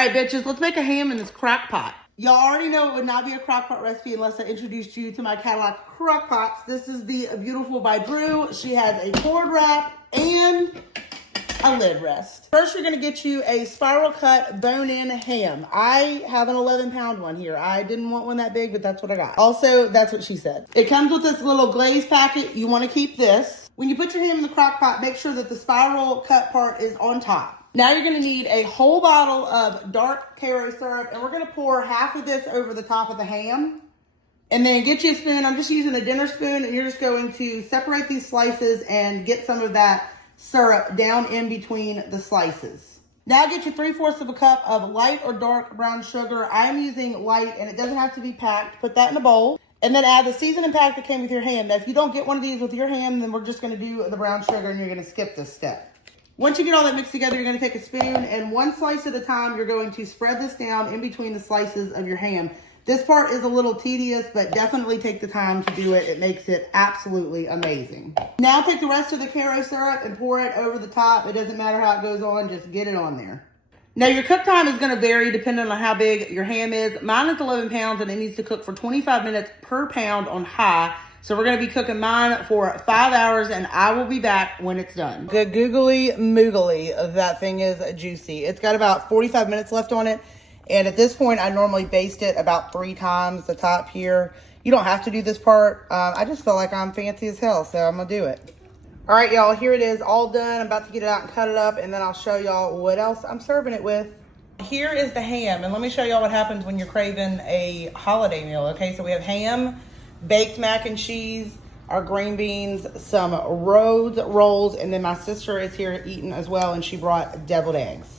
right, bitches, let's make a ham in this crock pot. Y'all already know it would not be a crock pot recipe unless I introduced you to my Cadillac crock pots. This is the Beautiful by Drew. She has a cord wrap and a lid rest. First, you're gonna get you a spiral cut bone-in ham. I have an 11-pound one here. I didn't want one that big, but that's what I got. Also, that's what she said. It comes with this little glaze packet. You wanna keep this. When you put your ham in the crock pot, make sure that the spiral cut part is on top. Now you're gonna need a whole bottle of dark Karo syrup, and we're gonna pour half of this over the top of the ham. And then get you a spoon. I'm just using a dinner spoon, and you're just going to separate these slices and get some of that syrup down in between the slices. Now get you 3/4 of a cup of light or dark brown sugar. I'm using light, and it doesn't have to be packed. Put that in a bowl. And then add the seasoning pack that came with your ham. Now, if you don't get one of these with your ham, then we're just gonna do the brown sugar, and you're gonna skip this step. Once you get all that mixed together, you're gonna take a spoon, and one slice at a time, you're going to spread this down in between the slices of your ham. This part is a little tedious, but definitely take the time to do it. It makes it absolutely amazing. Now take the rest of the Karo syrup and pour it over the top. It doesn't matter how it goes on, just get it on there. Now your cook time is gonna vary depending on how big your ham is. Mine is 11 pounds and it needs to cook for 25 minutes per pound on high. So we're gonna be cooking mine for 5 hours, and I will be back when it's done. Good googly moogly, that thing is juicy. It's got about 45 minutes left on it. And at this point, I normally baste it about 3 times the top here. You don't have to do this part. I just feel like I'm fancy as hell, so I'm gonna do it. All right, y'all, here it is all done. I'm about to get it out and cut it up, and then I'll show y'all what else I'm serving it with. Here is the ham, and let me show y'all what happens when you're craving a holiday meal. Okay, so we have ham, baked mac and cheese, our green beans, some Rhodes rolls, and then my sister is here eating as well, and she brought deviled eggs.